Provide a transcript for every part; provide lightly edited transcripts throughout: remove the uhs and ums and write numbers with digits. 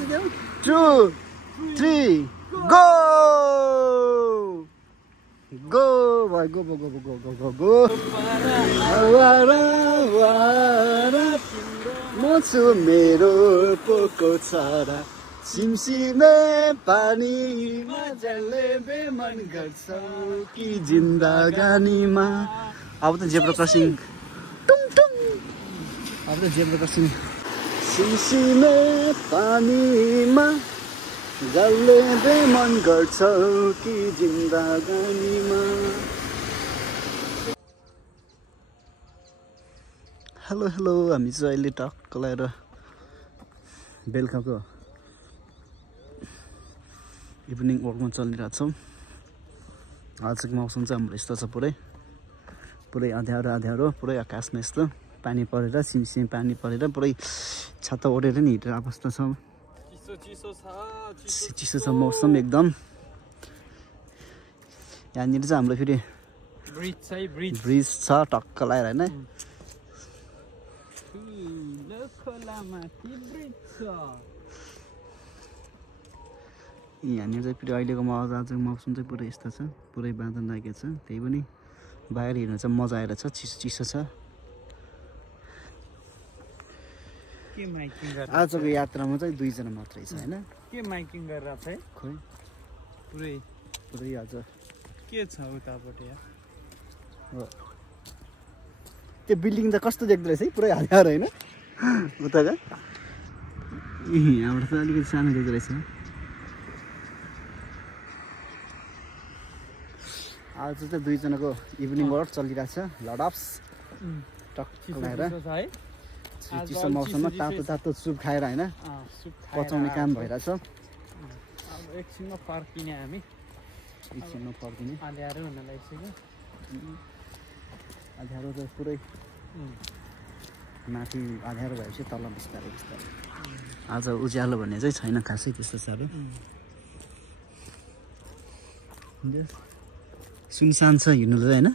2 3 go go boy go go go go go go go म छु मेरो पोको छोरा सिमसिमे पानीमा जले बेमन गर्छौ कि जिन्दगानीमा अब त जेब्रा क्रसिङ टुङ टुङ अब त जेब्रा क्रसिङ सिमसिमे पानीमा जले बेमन गर्छौ कि जिन्दगानीमा हेलो हेलो हामी चाहिँ अहिले टक्क लगाएर बेलुकाको इभिनिङ वकमा चलिरहेको छौँ आजको मौसम चाहिँ हाम्रो यस्तो छ पुरै अँध्यारो पुरै आकाशमा यस्तो पानी परेर सिमसिम पानी परेर पुरै छाता ओढेर नि हिँडेर अवस्था छ चिसो छ मौसम एकदम यहाँनिर चाहिँ हाम्रो फेरि ब्रिज छ टक्क लगाएर होइन यहाँनिर चाहिँ फेरि अहिलेको आजको मौसम चाहिँ पुरै यस्तो छ पुरै बादल लागेको छ त्यही पनि बाहिर हिँड्न चाहिँ मजा आएर छ चिसो छ आजको यात्रामा चाहिँ 2 जना मात्रै छ होइन के माइकिङ गरेर छ खोइ पुरै आज के छ उतापट्टि हो त्यो बिल्डिङ त कस्तो देख्दो रहेछ है पुरै हरियार होइन उताको यहाँबाट त अलिकति सानो देख्दो रहेछ आज चाहिँ 2 जनाको इभिनिङ वर्क चलिरहेको छ लडअप्स टक्क लगाएर चिसो मौसममा तातो सुप खाएर होइन पचाउने काम भइरहेछ अब एकछिनमा फर्किने हामी अँध्यारो हुन लागिसक्यो अँध्यारो त पुरै माथि अँध्यारो भएपछि तल बिस्तारै आज उज्यालो भन्ने चाहिँ छैन खासै त्यस्तो साह्रो सुनसान छ हिँड्नु चाहिँ होइन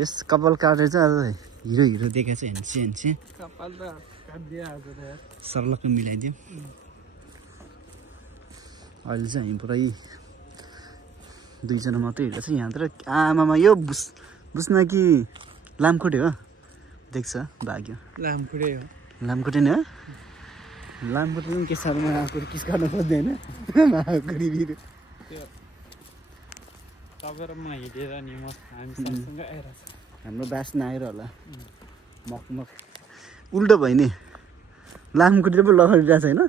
यस कपाल काटेर चाहिँ आज हिरो देखाएको छ हेन्से कपाल त काट्दियो आज त सर्लक्क मिलाइदिउँ अहिले चाहिँ हामी पुरै 2 जना मात्रै हिँडेको छ यहाँतिर आमामा यो बुझ्न कि लामखुट्टे हो देख्छ भाग्यो लामखुट्टे नै हो लामखुट्टे पनि के साह्रो माकुरी किस गर्न खोज्दैन माकुरी बिरो तपाईँ र म हिँडेर नि म हामी सँगसँगै आइरहेछ हाम्रो बास्न आएर होला मकमक उल्टो भयो नि लामखुट्टे पो लखडिरहेको छैन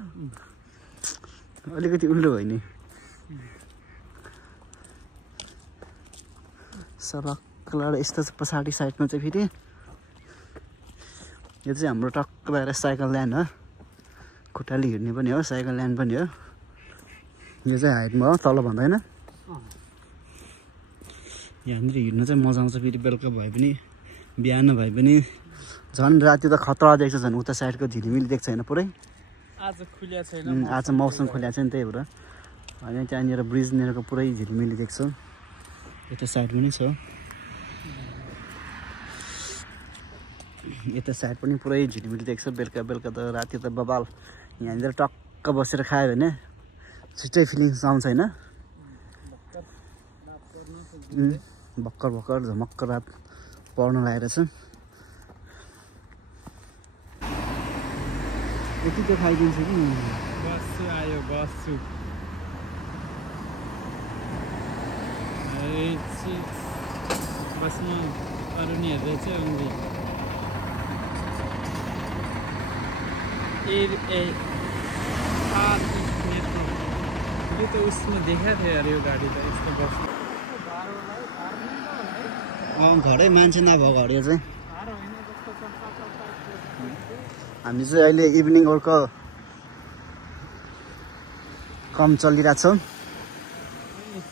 अलिकति उल्टो भयो नि सरक्कलाएर यस्तो छ पछाडि साइडमा चाहिँ फेरि यो चाहिँ हाम्रो टक्क बाहिर साइकल ल्यान्ड हो खुट्टाले हिँड्ने पनि हो साइकल ल्यान्ड पनि हो यो चाहिँ हाइटमा हो तल भन्दैन यहाँनिर हिँड्नु चाहिँ मजा आउँछ फेरि बेलुका भए पनि बिहान भए पनि झन् राति त खतरा देख्छ झन् उता साइडको झिलिमिली देख्छ होइन पुरै आज खुल्या छैन आज मौसम खुल्या छैन त्यही भएर अनि त्यहाँनिर ब्रिजनिरको पुरै झिलिमिली देख्छ यता साइड पनि छ यता साइड पनि पुरै झिलिमिली देख्छ बेलुका त राति त बबाल यहाँनिर टक्क बसेर खायो भने छिट्टै फिलिङ्स आउँछ होइन भर्खर झमक्क रात पढ्न लागेर छ यति त खाइदिन्छ कि बस्छु बस्नु अरू नि हेर्दै चाहिँ यो त उसमा देखाएको थियो अरे यो गाडी त यस्तो बस्नु घरै मान्छे नभएको घडी चाहिँ हामी चाहिँ अहिले इभिनिङ वर्क कम चलिरहेको छ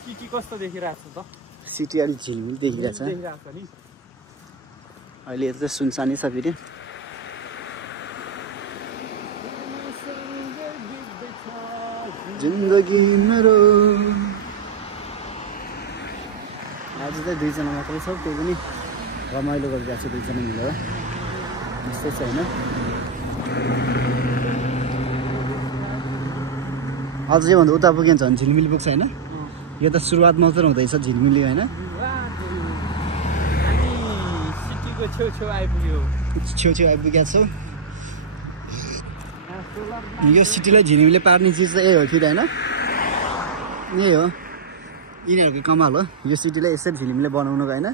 सिटी कस्तो देखिरहेको छ त सिटी अलिक झिलमिल देखिरहेको छ अहिले यता चाहिँ सुनसानी छ फेरि जिन्दगी मेरो आज चाहिँ 2 जना मात्रै छ त्यो पनि रमाइलो गरिरहेको छ 2 जना मिलेर यस्तै छ होइन अझै भन्दा उता पुग्यो भने झन् झिलिमिली पुग्छ होइन यो त सुरुवात मात्र हुँदैछ झिलिमिली होइन छेउ आइपुगेका छौँ यो सिटीलाई झिलिमिली पार्ने चिज त यही हो फेरि होइन यही हो यिनीहरूको कमाल हो यो सिटीलाई यसरी झिलिमिली बनाउनुको होइन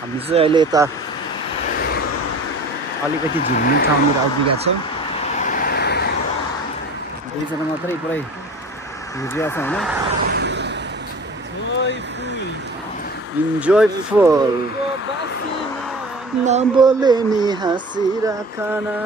हामी चाहिँ अहिले यता अलिकति झिलिमिली ठाउँतिर आइपुगेका छौँ दुईजना मात्रै पुरै हिँडिरहेको छ होइन इन्जोयफुल नबोले नि हाँसिराखना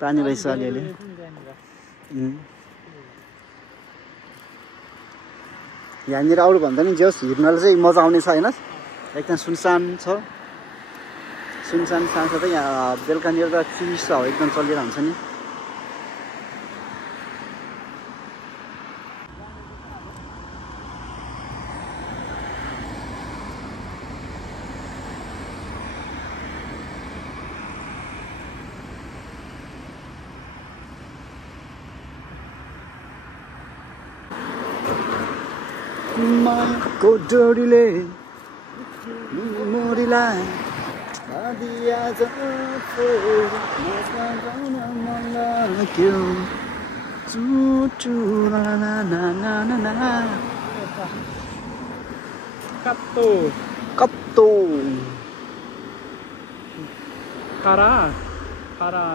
पानी रहेछ अलिअलि यहाँनिर अरू भन्दा नि जोस् हिँड्नलाई चाहिँ मजा आउने छ होइन एकदम सुनसान छ सुनसान साथसाथै यहाँ बेलुकानिर त चिसो हावा एकदम चलिरहेको हुन्छ नि मायाको डोरीले मोरीलाई आदिया जस्तो गाउन मन लाग्यो चुचु ना ना ना ना ना कत्तो कत्तो खारा खारा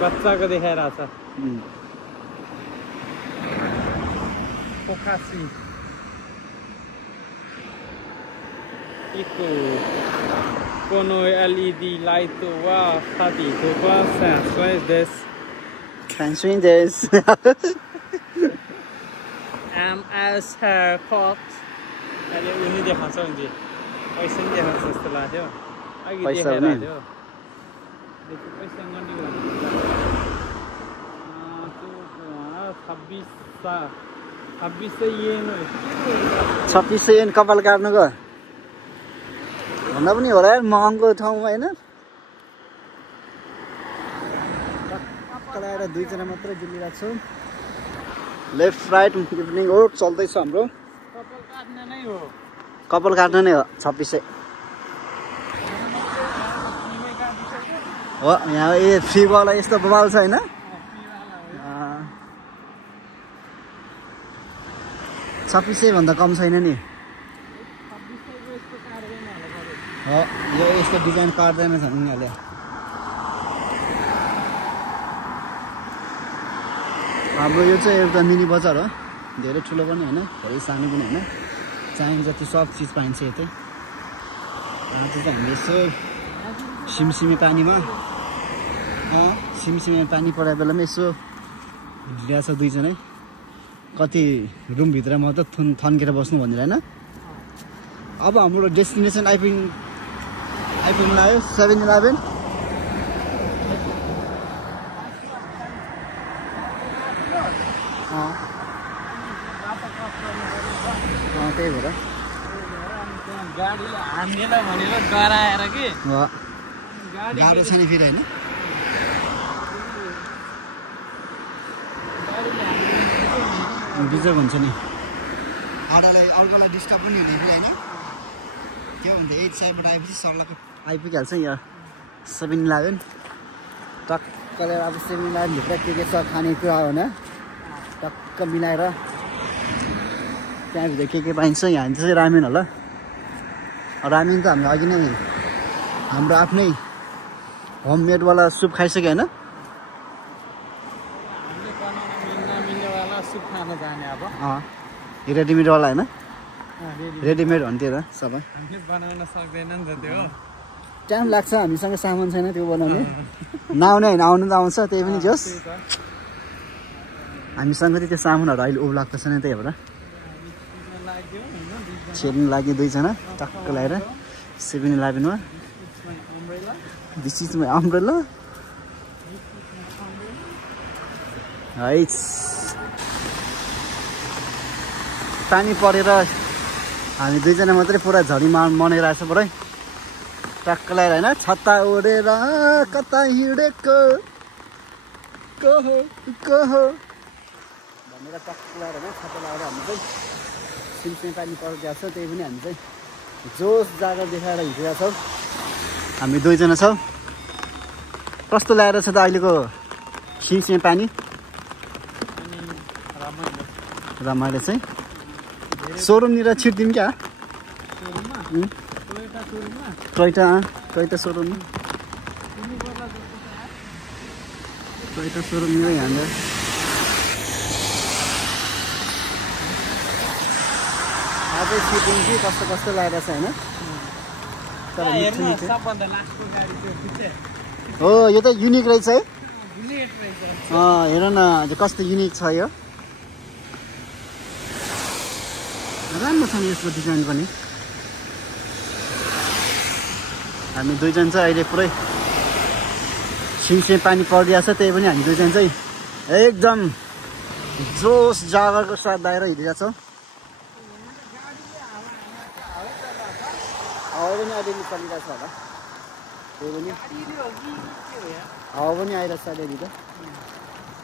बच्चाको देखाइरहेछ Pokasi. Iko. Kono LED light wa tadi to ba sense this. Can swing this. MS haircut. अहिले उनी देखाउँछ नि पैसा नि देखाउँछ जस्तो लाग्यो अघि देखाइरहेको थियो पैसा गर्ने भन्दा 2600 येन कपाल काट्नुको भन्दा पनि होला यार महँगो ठाउँमा होइन कलाएर दुईजना मात्रै डुलिरहेको छौँ लेफ्ट राइट इभिनिङ हो चल्दैछ हाम्रो कपाल काट्ने नै हो 2600 हो यहाँ ए फ्रीवाला यस्तो बवाल छ होइन 2600 भन्दा कम छैन नि हो यो यस्तो डिजाइन काट्दैन छ उनीहरूले हाम्रो यो चाहिँ एउटा मिनी बजार हो धेरै ठुलो पनि होइन धेरै सानो पनि होइन चाहिने जति सब चिज पाइन्छ यतै चाहिँ हामीले यसो सिमसिमे पानीमा सिमसिमे पानी परेको बेलामा यसो ढिलिरहेछ दुईजनै कति रुमभित्र मात्र थन्केर बस्नु भनेर होइन अब हाम्रो डेस्टिनेसन आइपुग्नु आयो 7-Eleven त्यही भएर गाडीले हामीलाई भनेर डराएर के गाडो छ नि फेरि होइन बिजोग हुन्छ नि अर्कोलाई डिस्टर्ब पनि हुने फेरि होइन त्यो भन्दा 8 साइडबाट आएपछि सर्लको आइपुगिहाल्छ यहाँ 7-Eleven टक्कले अब 7-Eleven भित्र के छ खानेकुरा हो होइन टक्क मिलाएर त्यहाँभित्र के पाइन्छ यहाँ चाहिँ रामेन होला रामेन त हामीले अघि नै हाम्रो आफ्नै होममेडवाला सुप खाइसक्यो होइन रेडिमेडवाला होइन रेडिमेड हो नि त्यो त सबै बनाउन सक्दैन नि त त्यो टाइम लाग्छ हामीसँग सामान छैन त्यो बनाउने नआउने होइन आउनु त आउँछ त्यही पनि जोस् हामीसँग चाहिँ त्यो सामानहरू अहिले उपलब्ध छैन त्यही भएर छिर्नु लाग्यो दुईजना टक्क लगाएर 7-Eleven-मा This is my umbrella. Right. पानी परेर हामी दुईजना मात्रै पुरा झरीमा मनाइरहेछ पुरै टक्क लगाएर हैन छत्ता ओढेर कता हिँडेको कहो भनेर टक्क लगाएर हैन छत्ता लगाएर हामी चाहिँ सिमसिम पानी परिरहेछ त्यही पनि हामी चाहिँ जोस जागर देखाएर हिँडिरहेका छौँ हामी दुईजना छौँ कस्तो लागेर छ त अहिलेको सिमसिम पानी रमाइलो चाहिँ सोरुमनिर छिर्दिउँ क्या टोयोटा सोरुमनिर यहाँनिर अझै छिर्दिउँ कि कस्तो लागेर छ होइन हो यो त युनिक रहेछ है हेर न कस्तो युनिक छ यो राम्रो छ नि यसको डिजाइन पनि हामी दुईजना चाहिँ अहिले पुरै सिमसिम पानी परिरहेछ त्यही पनि हामी दुईजना चाहिँ एकदम जोस जागरको साथ बाहिर हिँडिरहेछौँ हावा पनि अलिअलि चलिरहेछ होला त्यही पनि हावा पनि आइरहेछ अलिअलि त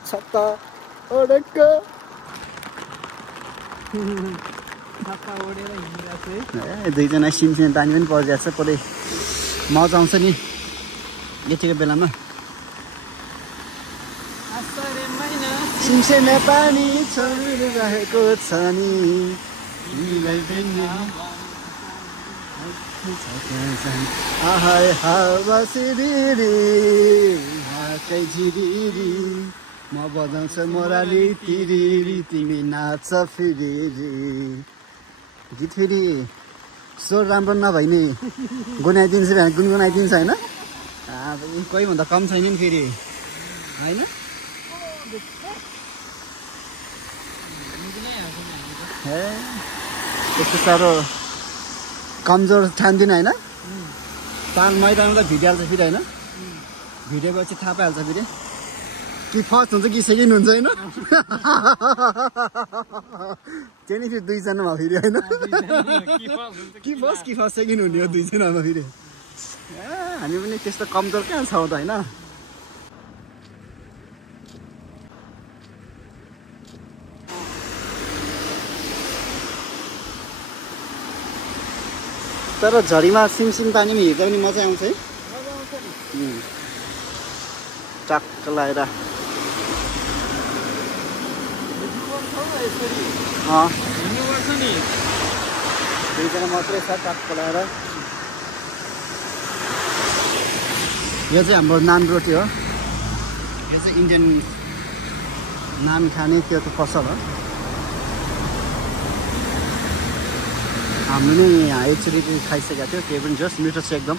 छत्ता ओढेको दुईजना सिमसिम पानी पनि परिरहेछ पुरै मजा आउँछ नि यतिको बेलामा सिमसिमे पानी छरिरहेको छ नि आहाय हावा सिरिरी हाकै झिरिरी म बजाउँछ मोराली तिरिरी तिमी नाच फिरिरी गीत फेरि स्वर राम्रो नभइ नि गुनगुनाइदिन्छ होइन अब कोही भन्दा कम छैन नि फेरि होइन त्यस्तो साह्रो कमजोर ठान्दिनँ होइन ताल मैदानमा त भिडिहाल्छ फेरि होइन भिडियोपछि थाहा पाइहाल्छ फेरि कि फर्स्ट हुन्छ कि सेकेन्ड हुन्छ होइन त्यही नै फेरि दुईजनामा फेरि होइन कि फर्स्ट सेकेन्ड हुने हो दुईजनामा फेरि हामी पनि त्यस्तो कमजोर कहाँ छौँ त होइन तर झरीमा सिमसिम पानीमा हिँड्दा पनि मजा आउँछ है टक्क लगाएर दुईजना मात्रै छ टक्क लगाएर यो चाहिँ हाम्रो नान रोटी हो यो चाहिँ इन्डियन नान खाने त्यो त पसल हो हामीले एकचोटि खाइसकेको थियो त्यही पनि जस्ट मिठो छ एकदम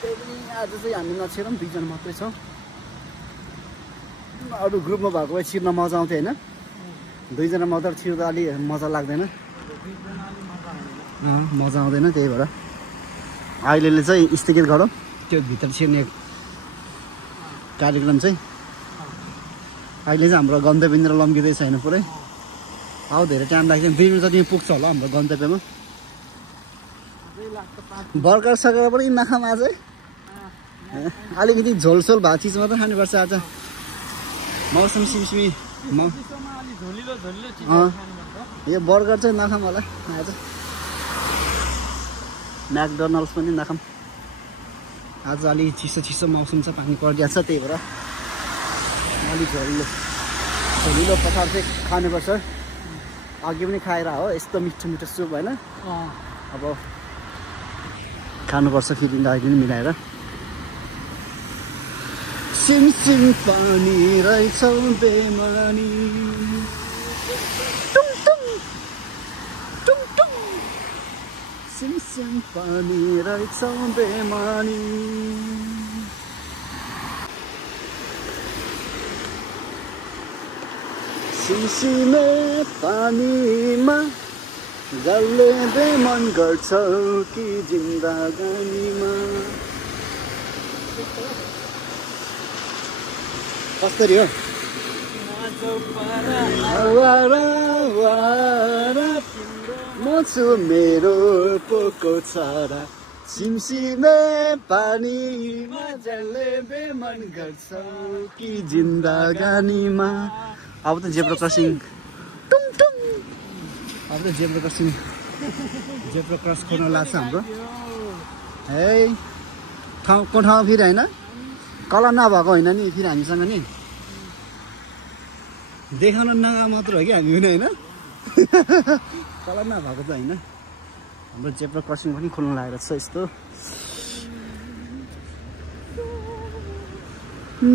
त्यही पनि आज चाहिँ हामी नछिरौँ दुईजना मात्रै छौँ अरू ग्रुपमा भएको भए छिर्न मजा आउँथ्यो होइन दुईजना मात्र छिर्दा अलि मजा लाग्दैन मजा आउँदैन त्यही भएर अहिले चाहिँ स्थगित गरौँ त्यो भित्र छिर्ने कार्यक्रम चाहिँ अहिले चाहिँ हाम्रो गन्तव्यतिर लम्किँदैछ होइन पुरै आऊ धेरै टाइम लाग्छ 2 मिनट जति पुग्छ होला हाम्रो गन्तव्यमा बर्गर सकेर पनि नखाम आज अलिकति झोलसोल भएको चिज मात्रै खानुपर्छ आज मौसम सिमसिमी यो बर्गर चाहिँ नखाम होला आज म्याकडोनल्ड्स पनि नखाम आज अलिक चिसो मौसम छ पानी परिरहेको छ त्यही भएर अलिक झोलिलो पठार चाहिँ खानुपर्छ अघि पनि खाएर हो यस्तो मिठो सुप होइन अब खानुपर्छ फेरि अहिले पनि मिलाएर सिमसिम पानी रहेछौ बेमानी सिमसिम पानी रहेछौ बेमानी सिमसिमे पानीमा जसले बेमन गर्छ कि जिन्दगानीमा कसरी हो म छु मेरो पोको छोरा सिमसिमे पानीमा जसले बेमन गर्छ कि जिन्दगानीमा अब त जेब्रा क्रसिङ अब त जेब्रा क्रस खोल्न लाग्छ हाम्रो है ठाउँको ठाउँ फेरि होइन कला नभएको होइन नि फेरि हामीसँग नि देखाउन नगा मात्र हो कि हामी पनि होइन कला नभएको त होइन हाम्रो जेब्रा क्रसिङ पनि खोल्नु लागेको छ यस्तो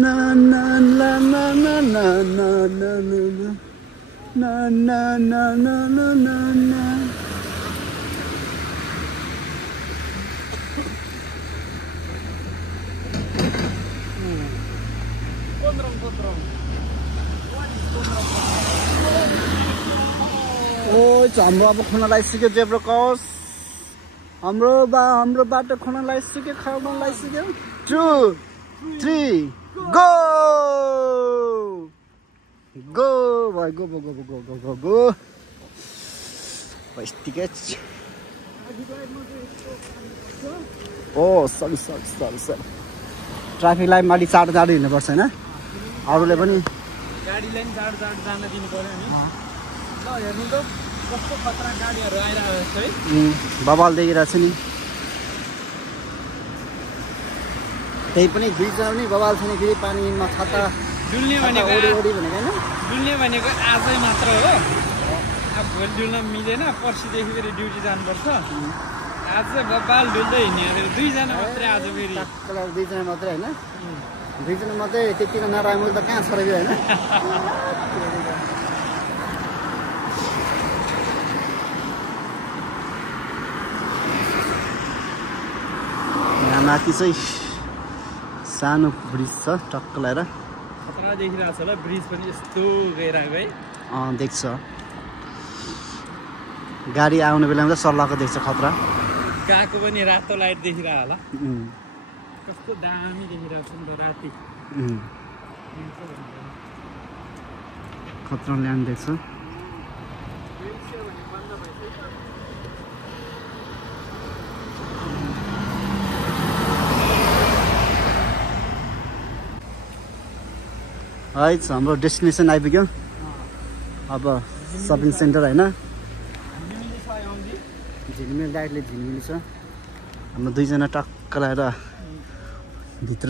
ना ना ना ना ना ना ना ना ना ना ना ना ना ना ना ओ हाम्रो अब खोल्न लागिसक्यो जेब्रा क्रस हाम्रो बाटो खोल्न लागिसक्यो खाउन लागिसक्यो 2 3 गो गो भाइ go go go go go go go यतिकै ओ सरी ट्राफिक लाइन माथि चाँडो हिँड्नुपर्छ होइन अरूले पनि गाडीलाई पनि चाँडो जान दिनु पर्यो नि ल हेर्नु त कस्तो खतरा गाडीहरू आइरहेको छ है बवाल देखिरहेको छ नि त्यही पनि ब्रिजमा पनि बवाल छ नि फेरि पानीमा छाता डुल्ने भनेको भनेको होइन डुल्ने भनेको आजै मात्र हो अब भोलि डुल्न मिलेन पर्सिदेखि फेरि ड्युटी जानुपर्छ आज चाहिँ बवाल डुल्दै हिँड्ने फेरि 2 जना मात्रै आज फेरि 2 जना मात्रै होइन 2 जना मात्रै त्यतिको नराम्रो त कहाँ छ र होइन यहाँ माथि चाहिँ सानो ब्रिज छ टक्क लगाएर खतरा देखिरहेको छ होला ब्रिज पनि यस्तो गइरहेको है देख्छ गाडी आउने बेलामा त सल्लाहको देख्छ खतरा गएको पनि रातो लाइट देखिरहेको होला कस्तो दामी देखिरहेको छ नि त राति खतरा ल्यान्ड देख्छ है हाम्रो डेस्टिनेसन आइपुग्यो अब सपिङ सेन्टर होइन झिलिमिली डाइरेक्टली झिलिमिली छ हाम्रो 2 जना टक्क लगाएर भित्र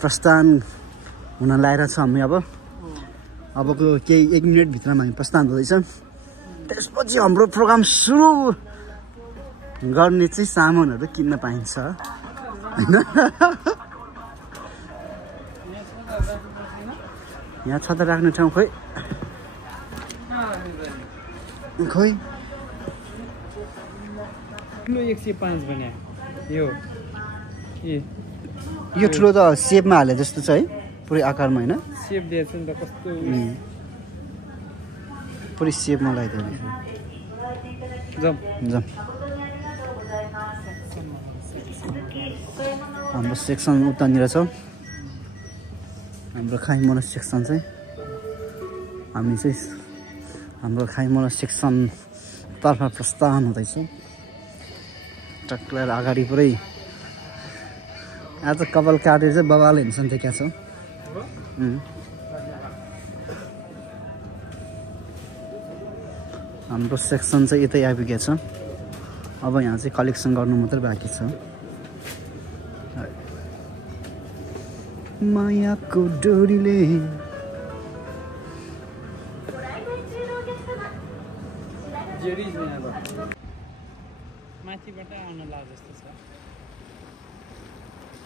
प्रस्थान हुन लागेर छ हामी अबको केही 1 मिनट भित्रमा हामी प्रस्थान हुँदैछ त्यसपछि हाम्रो प्रोग्राम सुरु गर्ने चाहिँ सामानहरू किन्न पाइन्छ हैन यहाँ छाता राख्ने ठाउँ खोइ किलो 105 भने यो ठुलो त सेपमा हाले जस्तो छ है पुरै आकारमा होइन सेप दिएछ नि त कस्तो पुरै सेपमा लगाइदियो जम हाम्रो सेक्सन उतानिर छ हाम्रो खाइमोना सेक्सन चाहिँ हामी चाहिँ हाम्रो खाइमोना सेक्सन तर्फ प्रस्थान हुँदैछ टक्कर अगाडि पुरै आज कपाल काटेर चाहिँ बबाल हिँड्छन् त्यो क्या छ हाम्रो सेक्सन चाहिँ यतै आइपुगेको छ अब यहाँ चाहिँ कलेक्सन गर्नु मात्रै बाँकी छ मायाको डोरीले माथिबाट आउन लाग्छ जस्तो छ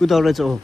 उताबाट चाहिँ हो